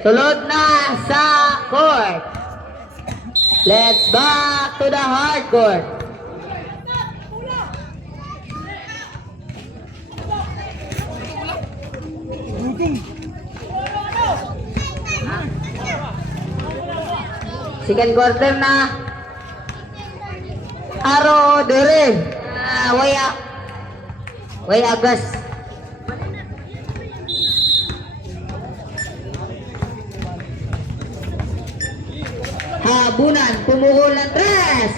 Sulod na sa court. Let's back to the hard court. Second quarter na. Aro dere. Way agas. Habunan, pumukul ng tres.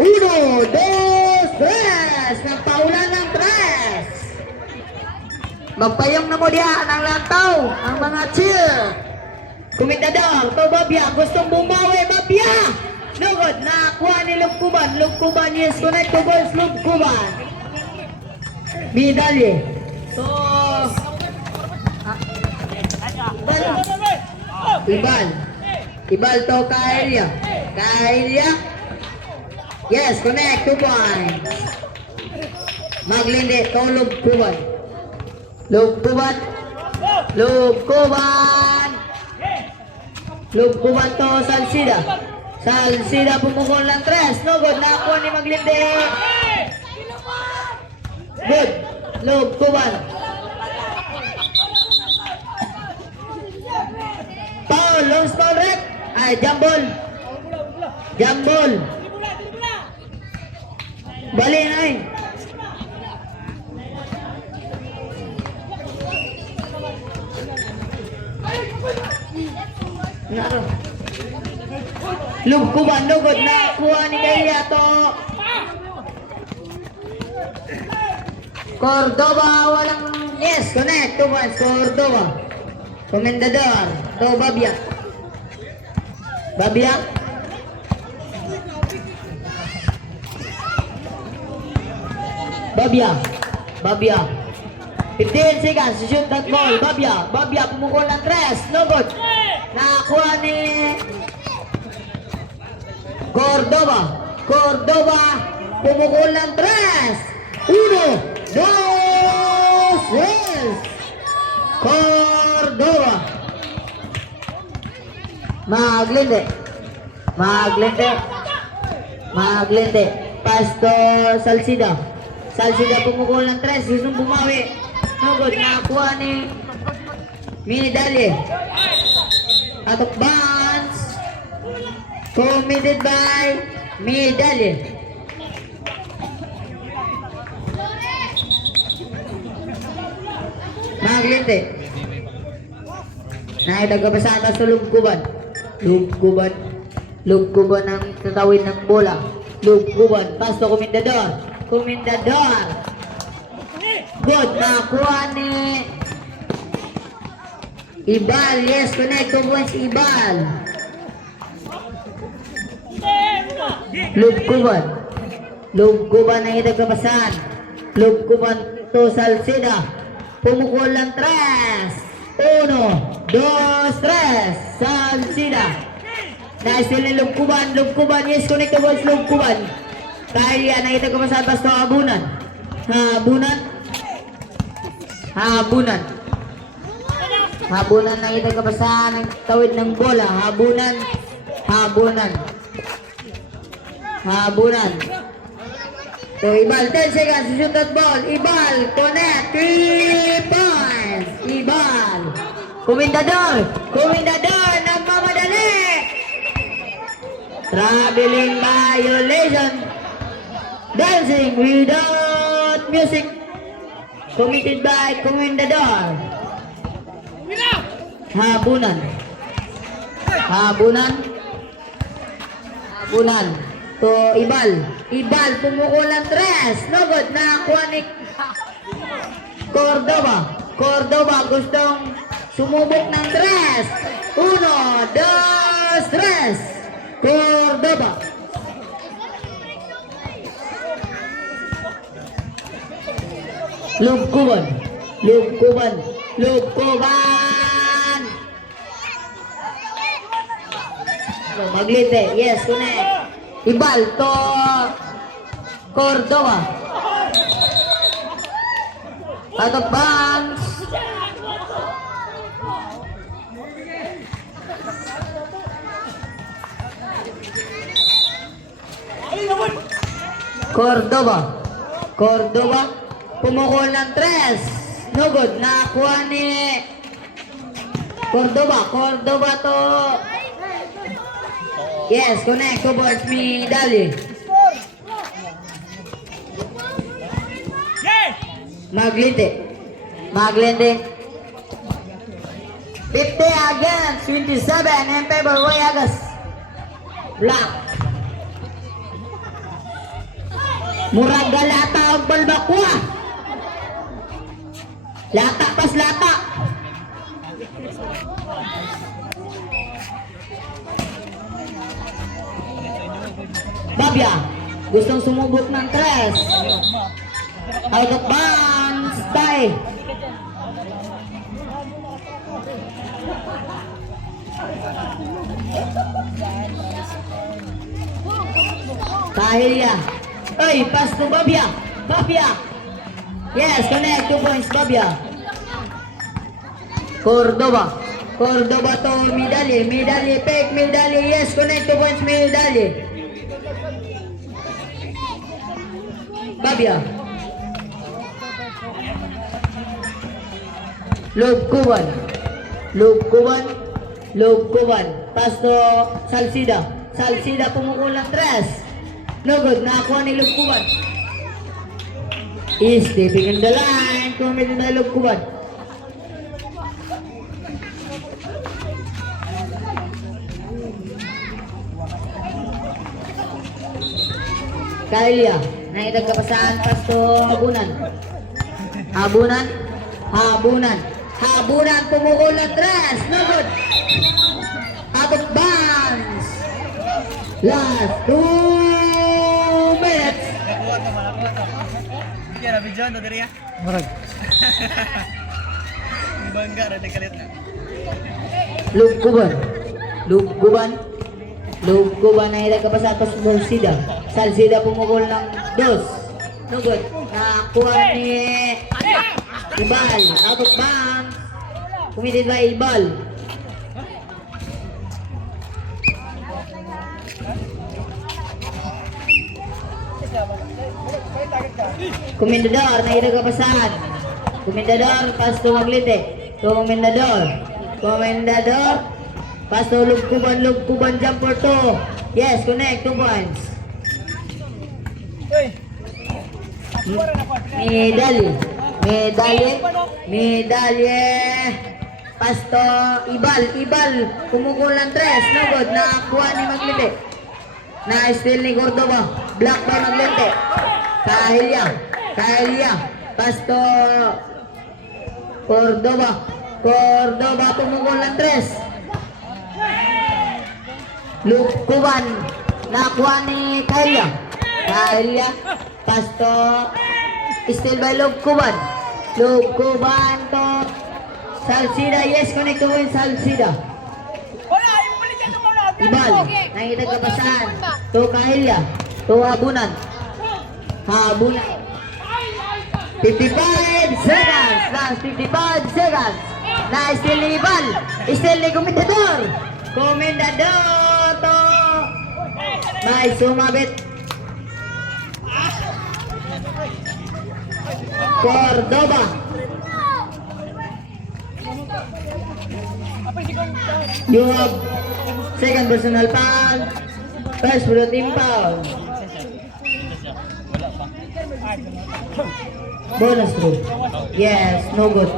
1, 2, 3. Nagpaulan ng tres. Magpayong na mo diya ng lantaw ang mga cheer. Kumitador, to Babya, gustong bumawi Babya. Nugod, nakakuha ni Lugkuban. Lugkuban, yes, connect to goals, Lugkuban. Bidalye. So, Ibal to Kaelia. Yes, connect, 2 points. Maglindi to Lugkuban. Lugkuban to Salsida. Salsida pumukul ng tres. No good. Nakuha ni Maglindi. Good. Lugkuban. Foul. Long foul rep. Ay, jambol. Bali na eh. Naro. Lugkuban, nugod na kuha ni Kaya to. Cordoba, walang yes, connect, 2 points, Cordoba. Komendador, to Babya. Babya. 15 seconds, shoot that ball. Babya, pumukul ng tres, no good. Nakakuha ni Cordoba, pumukul ng tres. 1, 2, 3. Cordoba. Maglinde. Pass to Salsida. Pumukul ng tres, gustong bumawi. No good, nakakuha ni Midalye. Out of bounds. Committed by Midalye. Maglinde. Nakitagkapasan sa Lugkuban. Lugkuban ang tatawid ng bola. Lugkuban. Pass to Komendador. Good. Nakuha ni Ibal. Yes, connect 2 points Ibal. Lugkuban ang itagkapasan. Lugkuban to Salsida. Pumukul ng tres. 1, 2, 3. Salsida. Naistil ni Lugkuban. Yes, connect to goals Lugkuban. Kaya na itagkapasan. Pasto Habunan. Habunan na itagkapasan ng tawid ng bola. Habunan. So Ibal, 10 seconds to shoot that ball. Ibal, connect, 3 points. Ibal. Komendador, nagmamadali. Traveling violation. Dancing without music. Committed by Komendador. Habunan. To Ibal, pumukul ng tres. No good. Nakakuha ni Cordoba, gustong sumubok ng tres. 1, 2, 3. Cordoba. Lugkuban. Maglite. Yes, connect. Ibal to Cordoba. Out of bounds. Cordoba. Cordoba. Pumukol ng 3. No good. Nakakuha ni Cordoba. Cordoba to. Yes, connect towards Midali. Maglite. Maglite. 50 against 27 in favor of Royagas. Black. Murag galata og balbakwa. Lata pas lata. Babya, gustong sumubok ng 3. Out of bounds, tie. Kahilya. Oy, pass to Babya. Babya. Yes, connect 2 points, Babya. Cordoba. Cordoba to Midali. Midali, pick Midali. Yes, connect 2 points, Midali. Babya. Lob Kuban. Lob Kuban. Lob Kuban. Pass to Salcida. Salcida pumukul ng 3. No good. Nakakuha ni Lob Kuban. Is stepping in the line. Kumit na Lob Kuban. Kailya. Naitag kapasahan. Pass to Habunan. Habunan. Habunan. Habunan pumukul ng 3. No good. Out of bounds. Last 2 minutes. Iya, Rabi John, to diri ya. Murag. Bangga ra kalit na. Lugkuban. Lugkuban. Lugkuban na ila kapasahan pa sa Salcida. Salcida pumukul ng 2. No good. Nakuha ni Ibal. Out of bounds. Committed by Ibal. Komendador, naira kapasahan. Komendador, pass to Maglite. Komendador. Komendador, pass to Lugkuban. Lugkuban jumper to. Yes, connect 2 points. Medali. Medali. Medali. Pass to Ibal. Ibal, kumukul ng 3. No good. Nakakuha ni Maglite. Na-steal ni Cordoba. Black by Maglite. Kahilya. Kahilya. Pass to Cordoba. Cordoba tumukol ng 3. Lugkuban. Nakuha ni Kahilya. Kahilya. Pass to steal by Lugkuban. Lugkuban to Salcida. Yes, connect to win Salcida. Ibal. Nakita kapasahan. To Kahilya. To Habunan. Habunan. 55 seconds. Last 55 seconds. Na-steal ni Ibal. Steal ni Komendador. Komendador to may sumabit. Cordoba. You have second personal foul. First for the team foul. Bonus through. Yes, no good.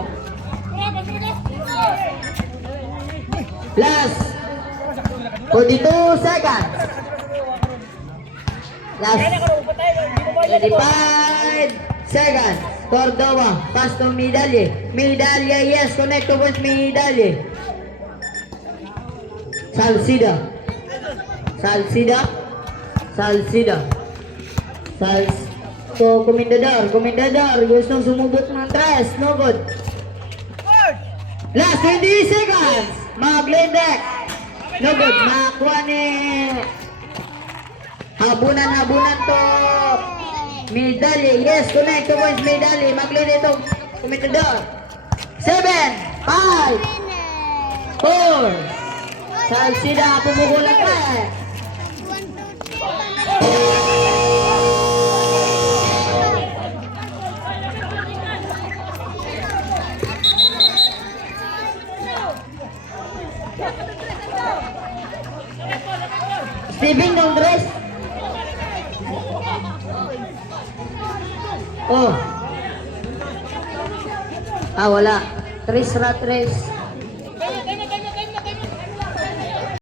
Last 42 seconds. Last 35 seconds. Cordoba, pass to Midali. Midali, yes, connect to with Midali. Salcida. Salcida. Salcida. So, Komendador. Komendador, gustong sumubok ng 3. No good. Last 20 seconds. Maglindek. No good. Makakuha ni Habunan to Midali. Yes, connect to points Midali. Maglindek to Komendador. 7, 5, 4. Salcida pumukul ng 3. Steven Nondres. Oh. Ah, wala. Tres Ratres.